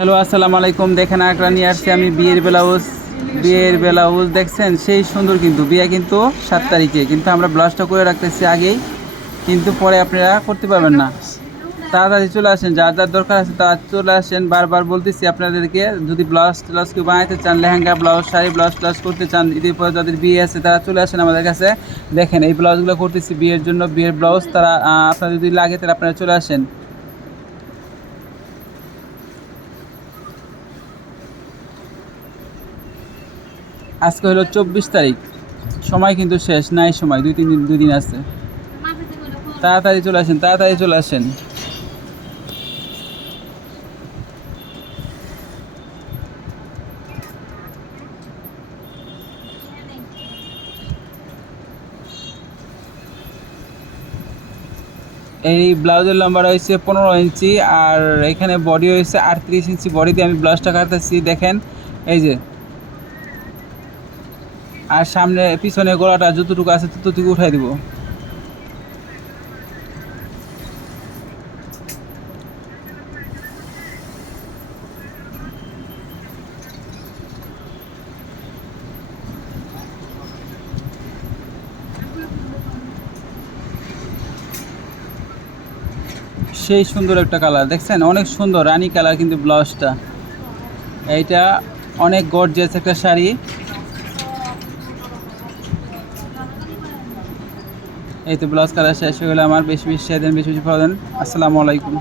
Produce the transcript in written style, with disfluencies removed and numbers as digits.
Hello, আসসালামু আলাইকুম। দেখেন আকরা নিয়ে আসছি আমি বিয়ের ব্লাউজ দেখছেন, সেই সুন্দর। কিন্তু বিয়ে কিন্তু 7 তারিখে, কিন্তু আমরা ব্লাউজটা করে রাখতেছি আগেই, কিন্তু পরে আপনারা করতে পারবেন না। তাড়াতাড়ি চলে আসেন, যার যার দরকার আছে তারা চলে আসেন। বারবার বলতেছি আপনাদেরকে, যদি ব্লাউজ ট্লাউজ কেউ বানাইতে চান, লেহেঙ্গা ব্লাউজ, শাড়ি ব্লাউজ ট্লাউজ করতে চান, ঈদের পরে যাদের বিয়ে আছে তারা চলে আসেন আমাদের কাছে। দেখেন এই ব্লাউজগুলো করতেছি বিয়ের জন্য, বিয়ের ব্লাউজ। তারা আপনার যদি লাগে তাহলে আপনারা চলে আসেন। আজকে হলো 24 তারিখ, সময় কিন্তু শেষ নাই, সময় 2-3 দিন, 2 দিন আছে। তাড়াতাড়ি চলে আসেন, তাড়াতাড়ি চলে আসেন। এই ব্লাউজের লম্বা রয়েছে 15 ইঞ্চি, আর এখানে বডি হয়েছে 38 ইঞ্চি। বডিতে আমি ব্লাউজটা কাটতেছি, দেখেন এই যে। আর সামনে পিছনে গলাটা যতটুকু আছে ততটুকু উঠাই দিব। সেই সুন্দর একটা কালার দেখছেন, অনেক সুন্দর রানী কালার কিন্তু ব্লাউজটা। এইটা অনেক গর্জিয়াস একটা শাড়ি। এই তো ব্লাউজ কালার শেষ হয়ে গেলে আমার। বেশি বেশি দেন, বেশি বেশি পাওয়া দেন। আসসালামু আলাইকুম।